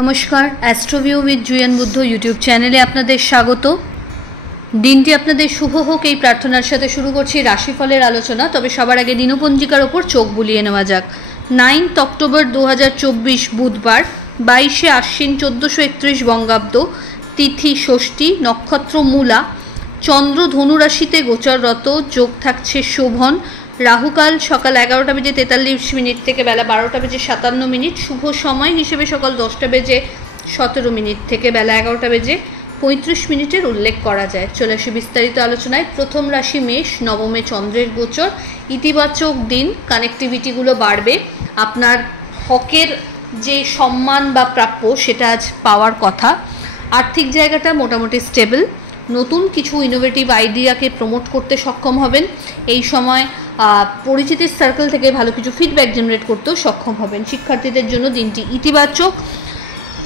নমস্কার, অ্যাস্ট্রোভিউ with জুয়েন Buddha YouTube চ্যানেলে আপনাদের স্বাগত। দিনটি আপনাদের শুভ হোক এই প্রার্থনার সাথে শুরু করছি রাশিফলের আলোচনা। তবে সবার আগে দিনপঞ্জিকার ওপর চোখ বুলিয়ে নেওয়া যাক। 9 অক্টোবর 2024 বুধবার, 22 আশ্বিন 1431 বঙ্গাব্দ, তিথি ষষ্ঠী, নক্ষত্র মূলা, চন্দ্র ধনুরাশিতে গোচররত, যোগ থাকছে শোভন, রাহুকাল সকাল 11টা বেজে 43 মিনিট থেকে বেলা 12টা বেজে 57 মিনিট, শুভ সময় হিসেবে সকাল 10টা বেজে 17 মিনিট থেকে বেলা 11টা বেজে 35 মিনিটের উল্লেখ করা যায়। চলে আসি বিস্তারিত আলোচনায়। প্রথম রাশি মেষ, নবমে চন্দ্রের গোচর, ইতিবাচক দিন, কানেক্টিভিটিগুলো বাড়বে, আপনার হকের যে সম্মান বা প্রাপ্য সেটা আজ পাওয়ার কথা। আর্থিক জায়গাটা মোটামুটি স্টেবল, নতুন কিছু ইনোভেটিভ আইডিয়াকে প্রমোট করতে সক্ষম হবেন। এই সময় পরিচিতির সার্কেল থেকে ভালো কিছু ফিডব্যাক জেনারেট করতেও সক্ষম হবেন। শিক্ষার্থীদের জন্য দিনটি ইতিবাচক,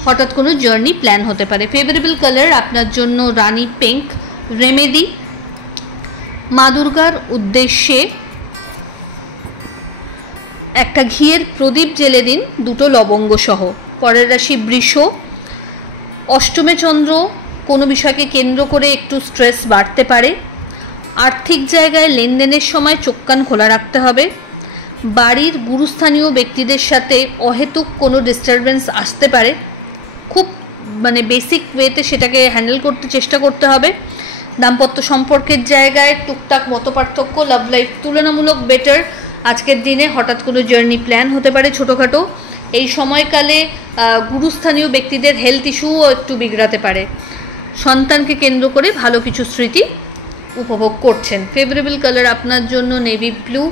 হঠাৎ কোনো জার্নি প্ল্যান হতে পারে। ফেভারেবল কালার আপনার জন্য রানী পিঙ্ক। রেমেডি, মা দুর্গার উদ্দেশ্যে একটা ঘিয়ের প্রদীপ জ্বেলে দিন, 2টো লবঙ্গ সহ। পরের রাশি বৃষ, অষ্টমে চন্দ্র, কোনো বিষয়কে কেন্দ্র করে একটু স্ট্রেস বাড়তে পারে। আর্থিক জায়গায় লেনদেনের সময় চোখ কান খোলা রাখতে হবে। বাড়ির গুরুস্থানীয় ব্যক্তিদের সাথে অহেতুক কোনো ডিস্টারবেন্স আসতে পারে, খুব বেসিক ওয়েতে সেটাকে হ্যান্ডেল করতে চেষ্টা করতে হবে। দাম্পত্য সম্পর্কের জায়গায় টুকটাক মতপার্থক্য, লাভ লাইফ তুলনামূলক বেটার। আজকের দিনে হঠাৎ কোনো জার্নি প্ল্যান হতে পারে ছোটোখাটো। এই সময়কালে গুরুস্থানীয় ব্যক্তিদের হেলথ ইস্যুও একটু বিগড়াতে পারে। সন্তানকে কেন্দ্র করে ভালো কিছু স্মৃতি উপভোগ করছেন। ফেভারেবল কালার আপনার জন্য নেভি ব্লু।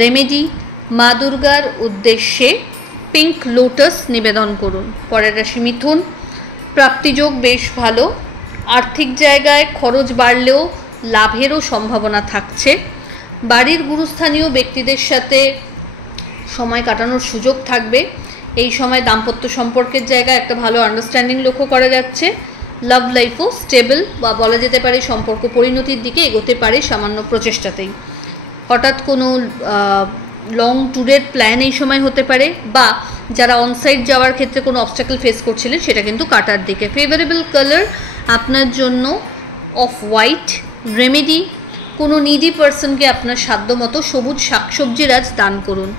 রেমেডি, মা দুর্গার উদ্দেশ্যে পিঙ্ক লোটাস নিবেদন করুন। পরের রাশি মিথুন, প্রাপ্তিযোগ বেশ ভালো, আর্থিক জায়গায় খরচ বাড়লেও লাভেরও সম্ভাবনা থাকছে। বাড়ির গুরুস্থানীয় ব্যক্তিদের সাথে সময় কাটানোর সুযোগ থাকবে। এই সময় দাম্পত্য সম্পর্কের জায়গায় একটা ভালো আন্ডারস্ট্যান্ডিং লক্ষ্য করা যাচ্ছে। লাভ লাইফও স্টেবল, বা বলা যেতে পারে সম্পর্ক পরিণতির দিকে এগোতে পারে সামান্য প্রচেষ্টাতেই। হঠাৎ কোনো লং ট্যুরের প্ল্যান এই সময় হতে পারে, বা যারা অনসাইট যাওয়ার ক্ষেত্রে কোনো অবস্টাকল ফেস করছিলেন সেটা কিন্তু কাটার দিকে। ফেভারেবল কালার আপনার জন্য অফ হোয়াইট। রেমেডি, কোনো নিডি পার্সনকে আপনার সাধ্যমতো সবুজ শাকসবজির আজ দান করুন।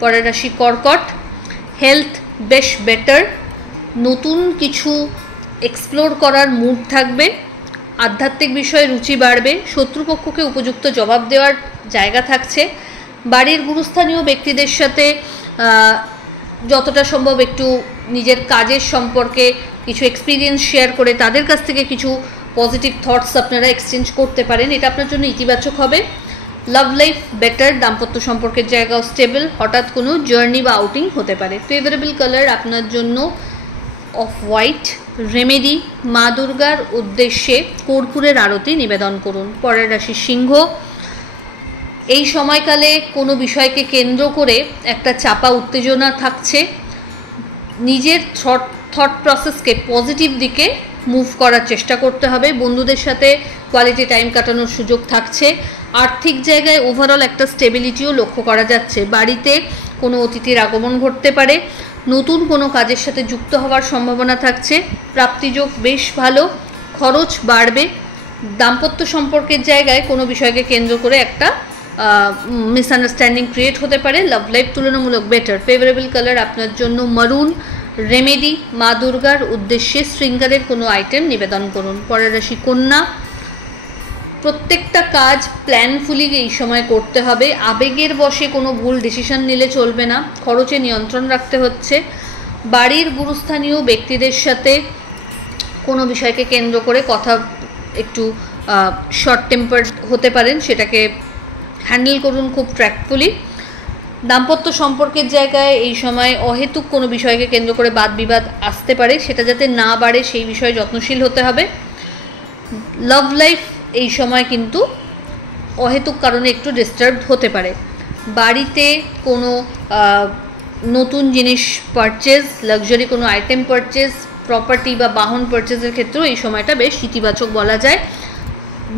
পরের রাশি কর্কট, হেলথ বেশ বেটার, নতুন কিছু এক্সপ্লোর করার মুড থাকবে, আধ্যাত্মিক বিষয়ে রুচি বাড়বে, শত্রুপক্ষকে উপযুক্ত জবাব দেওয়ার জায়গা থাকছে। বাড়ির গুরুস্থানীয় ব্যক্তিদের সাথে যতটা সম্ভব একটু নিজের কাজের সম্পর্কে কিছু এক্সপিরিয়েন্স শেয়ার করে তাদের কাছ থেকে কিছু পজিটিভ থটস আপনারা এক্সচেঞ্জ করতে পারেন, এটা আপনার জন্য ইতিবাচক হবে। লাভ লাইফ বেটার, দাম্পত্য সম্পর্কের জায়গাও স্টেবল, হঠাৎ কোনো জার্নি বা আউটিং হতে পারে। ফেভারেবল কালার আপনার জন্য অফ হোয়াইট। রেমেডি, মা দুর্গার উদ্দেশ্যে কর্পূরের আরতি নিবেদন করুন। পরের রাশি সিংহ, এই সময়কালে কোনো বিষয়কে কেন্দ্র করে একটা চাপা উত্তেজনা থাকছে। নিজের থট প্রসেসকে পজিটিভ দিকে মুভ করার চেষ্টা করতে হবে। বন্ধুদের সাথে কোয়ালিটি টাইম কাটানোর সুযোগ থাকছে। আর্থিক জায়গায় ওভারঅল একটা স্টেবিলিটিও লক্ষ্য করা যাচ্ছে। বাড়িতে কোনো অতিথির আগমন ঘটতে পারে, নতুন কোনো কাজের সাথে যুক্ত হওয়ার সম্ভাবনা থাকছে। প্রাপ্তিযোগ বেশ ভালো, খরচ বাড়বে। দাম্পত্য সম্পর্কের জায়গায় কোনো বিষয়কে কেন্দ্র করে একটা মিসআন্ডারস্ট্যান্ডিং ক্রিয়েট হতে পারে। লাভ লাইফ তুলনামূলক বেটার। ফেভারেবল কালার আপনার জন্য মারুন। রেমেডি, মা দুর্গার উদ্দেশ্যে শৃঙ্গারের কোনো আইটেম নিবেদন করুন। পরের রাশি কন্যা, প্রত্যেকটা কাজ প্ল্যানফুলি এই সময় করতে হবে। আবেগের বশে কোনো ভুল ডিসিশন নিলে চলবে না, খরচে নিয়ন্ত্রণ রাখতে হচ্ছে। বাড়ির গুরুস্থানীয় ব্যক্তিদের সাথে কোনো বিষয়কে কেন্দ্র করে কথা একটু শর্ট টেম্পার হতে পারেন, সেটাকে হ্যান্ডেল করুন খুব ট্র্যাক্টফুলি। দাম্পত্য সম্পর্কের জায়গায় এই সময় অহেতুক কোনো বিষয়কে কেন্দ্র করে বাদ বিবাদ আসতে পারে, সেটা যাতে না বাড়ে সেই বিষয়ে যত্নশীল হতে হবে। লাভ লাইফ এই সময় কিন্তু অহেতুক কারণে একটু ডিস্টার্বড হতে পারে। বাড়িতে কোনো নতুন জিনিস পারচেজ, লাক্সারি কোনো আইটেম পারচেজ, প্রপার্টি বা বাহন পারচেজের ক্ষেত্রেও এই সময়টা বেশ ইতিবাচক বলা যায়।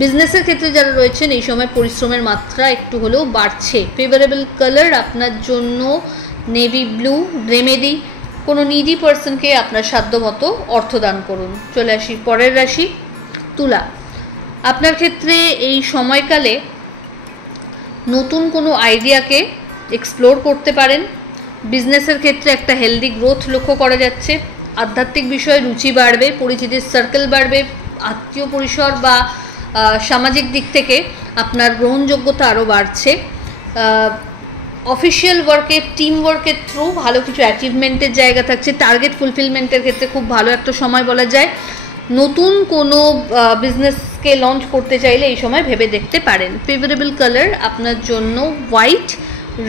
বিজনেসের ক্ষেত্রে যারা রয়েছেন এই সময় পরিশ্রমের মাত্রা একটু হলেও বাড়ছে। ফেভারেবল কালার আপনার জন্য নেভি ব্লু। রেমেডি, কোনো নিডি পার্সনকে আপনার সাধ্যমতো অর্থ দান করুন। চলে আসি পরের রাশি তুলা। আপনার ক্ষেত্রে এই সময়কালে নতুন কোনো আইডিয়াকে এক্সপ্লোর করতে পারেন। বিজনেসের ক্ষেত্রে একটা হেলদি গ্রোথ লক্ষ্য করা যাচ্ছে। আধ্যাত্মিক বিষয়ে রুচি বাড়বে, পরিচিতির সার্কেল বাড়বে, আত্মীয় পরিসর বা সামাজিক দিক থেকে আপনার গ্রহণযোগ্যতা আরও বাড়ছে। অফিসিয়াল ওয়ার্কে, টিম ওয়ার্কের থ্রু ভালো কিছু অ্যাচিভমেন্টের জায়গা থাকছে। টার্গেট ফুলফিলমেন্টের ক্ষেত্রে খুব ভালো একটা সময় বলা যায়। নতুন কোনো বিজনেসকে লঞ্চ করতে চাইলে এই সময় ভেবে দেখতে পারেন। ফেভারেবল কালার আপনার জন্য হোয়াইট।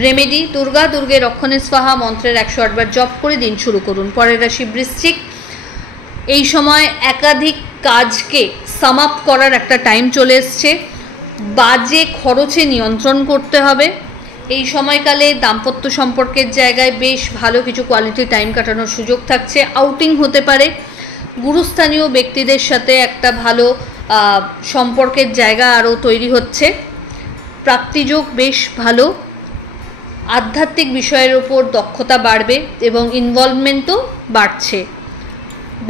রেমেডি দুর্গা দুর্গে রক্ষণে স্বাহা মন্ত্রের 108 বার জপ করে দিন শুরু করুন। পরের রাশি বৃশ্চিক। এই সময় একাধিক কাজকে সাম আপ করার একটা টাইম চলে এসছে। বাজে খরচে নিয়ন্ত্রণ করতে হবে। এই সময়কালে দাম্পত্য সম্পর্কের জায়গায় বেশ ভালো কিছু কোয়ালিটি টাইম কাটানোর সুযোগ থাকছে। আউটিং হতে পারে। গুরুস্থানীয় ব্যক্তিদের সাথে একটা ভালো সম্পর্কের জায়গা আরও তৈরি হচ্ছে। প্রাপ্তিযোগ বেশ ভালো। আধ্যাত্মিক বিষয়ের ওপর দক্ষতা বাড়বে এবং ইনভলভমেন্টও বাড়ছে।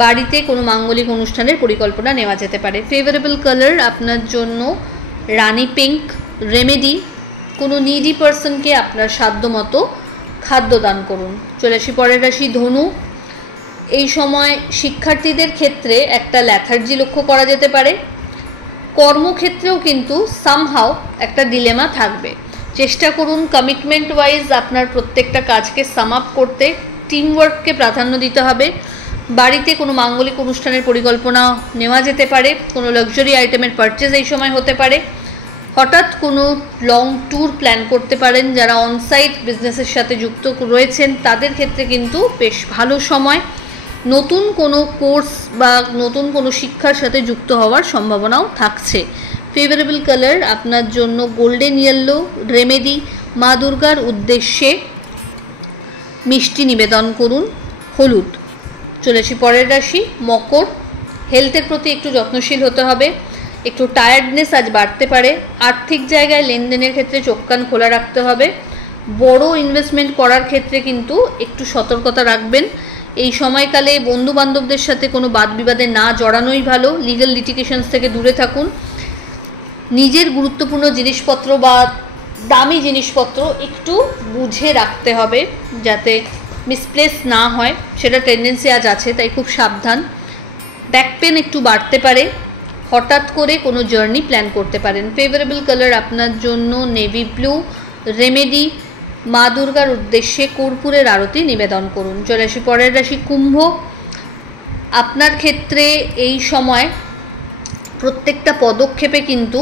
বাড়িতে কোনো মাঙ্গলিক অনুষ্ঠানের পরিকল্পনা নেওয়া যেতে পারে। ফেভারেবল কালার আপনার জন্য রানি পিঙ্ক। রেমেডি কোনো নিডি পার্সনকে আপনার সাধ্যমতো খাদ্য দান করুন। চলে আসি পরের রাশি ধনু। এই সময় শিক্ষার্থীদের ক্ষেত্রে একটা ল্যাথার্জি লক্ষ্য করা যেতে পারে। কর্মক্ষেত্রেও কিন্তু সামহাও একটা ডিলেমা থাকবে। চেষ্টা করুন কমিটমেন্ট ওয়াইজ আপনার প্রত্যেকটা কাজকে সাম আপ করতে। টিম ওয়ার্ককে প্রাধান্য দিতে হবে। বাড়িতে কোনো মাঙ্গলিক অনুষ্ঠানের পরিকল্পনা নেওয়া যেতে পারে। কোনো লাক্সারি আইটেমের পারচেজ এই সময় হতে পারে। হঠাৎ কোনো লং ট্যুর প্ল্যান করতে পারেন। যারা অনসাইট বিজনেসের সাথে যুক্ত রয়েছেন তাদের ক্ষেত্রে কিন্তু বেশ ভালো সময়। নতুন কোনো কোর্স বা নতুন কোনো শিক্ষার সাথে যুক্ত হওয়ার সম্ভাবনাও থাকছে। ফেভারেবল কালার আপনার জন্য গোল্ডেন ইয়েলো। রেমেডি মা দুর্গার উদ্দেশ্যে মিষ্টি নিবেদন করুন হলুদ। চলে আসি পরের রাশি মকর। হেলথের প্রতি একটু যত্নশীল হতে হবে। একটু টায়ার্ডনেস আজ বাড়তে পারে। আর্থিক জায়গায় লেনদেনের ক্ষেত্রে চোখ কান খোলা রাখতে হবে। বড় ইনভেস্টমেন্ট করার ক্ষেত্রে কিন্তু একটু সতর্কতা রাখবেন। এই সময়কালে বন্ধু বান্ধবদের সাথে কোনো বাদ বিবাদে না জড়ানোই ভালো। লিগ্যাল লিটিগেশনস থেকে দূরে থাকুন। নিজের গুরুত্বপূর্ণ জিনিসপত্র বা দামি জিনিসপত্র একটু বুঝে রাখতে হবে যাতে মিসপ্লেস না হয়, সেটা টেন্ডেন্সি আজ আছে, তাই খুব সাবধান। ব্যাক পেন একটু বাড়তে পারে। হঠাৎ করে কোনো জার্নি প্ল্যান করতে পারেন। ফেভারেবল কালার আপনার জন্য নেভি ব্লু। রেমেডি মা দুর্গার উদ্দেশ্যে কর্পূরের আরতি নিবেদন করুন। চলে আসি পরের রাশি কুম্ভ। আপনার ক্ষেত্রে এই সময় প্রত্যেকটা পদক্ষেপে কিন্তু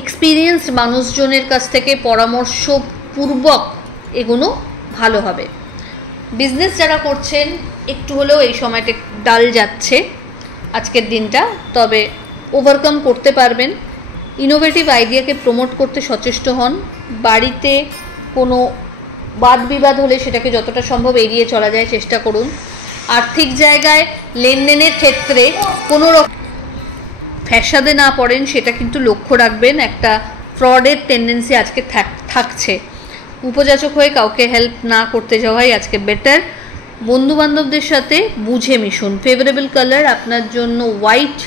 এক্সপিরিয়েন্সড মানুষজনের কাছ থেকে পরামর্শপূর্বক এগুলো ভালো হবে। বিজনেস যারা করছেন একটু হলেও এই সময়টা ডাল যাচ্ছে আজকের দিনটা, তবে ওভারকাম করতে পারবেন। ইনোভেটিভ আইডিয়াকে প্রমোট করতে সচেষ্ট হন। বাড়িতে কোনো বাদ বিবাদ হলে সেটাকে যতটা সম্ভব এড়িয়ে চলা যায় চেষ্টা করুন। আর্থিক জায়গায় লেনদেনের ক্ষেত্রে কোনো রকম ফ্যাসাদে না পড়েন সেটা কিন্তু লক্ষ্য রাখবেন। একটা ফ্রডের টেন্ডেন্সি আজকে থাকছে। উপযাচক হয়ে কাউকে হেল্প না করতে যাওয়াই আজকে বেটার। বন্ধুবান্ধবদের সাথে বুঝে মিশুন। ফেভারেবল কালার আপনার জন্য হোয়াইট।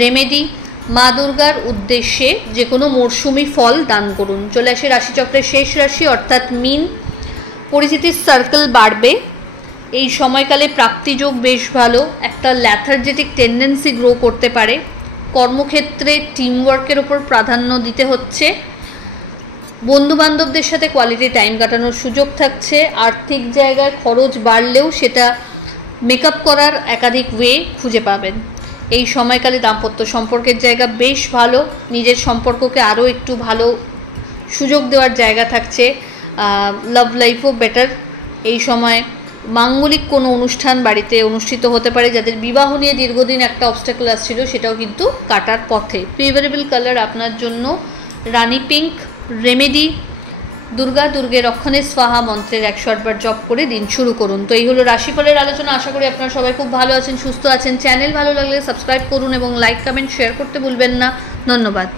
রেমেডি মা দুর্গার উদ্দেশ্যে যে কোনো মরশুমি ফল দান করুন। চলে আসে রাশিচক্রের শেষ রাশি অর্থাৎ মীন। পরিচিতির সার্কেল বাড়বে। এই সময়কালে প্রাপ্তিযোগ বেশ ভালো। একটা ল্যাথার্জেটিক টেন্ডেন্সি গ্রো করতে পারে। কর্মক্ষেত্রে টিমওয়ার্কের ওপর প্রাধান্য দিতে হচ্ছে। বন্ধুবান্ধবদের সাথে কোয়ালিটি টাইম কাটানোর সুযোগ থাকছে। আর্থিক জায়গায় খরচ বাড়লেও সেটা মেকআপ করার একাধিক ওয়ে খুঁজে পাবেন। এই সময়কালে দাম্পত্য সম্পর্কের জায়গা বেশ ভালো। নিজের সম্পর্ককে আরও একটু ভালো সুযোগ দেওয়ার জায়গা থাকছে। লাভ লাইফও বেটার। এই সময় মাঙ্গলিক কোনো অনুষ্ঠান বাড়িতে অনুষ্ঠিত হতে পারে। যাদের বিবাহ নিয়ে দীর্ঘদিন একটা অবস্টাকল আসছিল সেটাও কিন্তু কাটার পথে। ফেভারেবল কালার আপনার জন্য রানি পিঙ্ক। রেমেডি দুর্গা দুর্গে রক্ষণে স্বাহা মন্ত্রের 108 বার জপ করে দিন শুরু করুন। তো এই হলো রাশিফলের আলোচনা। আশা করি আপনারা সবাই খুব ভালো আছেন, সুস্থ আছেন। চ্যানেল ভালো লাগলে সাবস্ক্রাইব করুন এবং লাইক কমেন্ট শেয়ার করতে ভুলবেন না। ধন্যবাদ।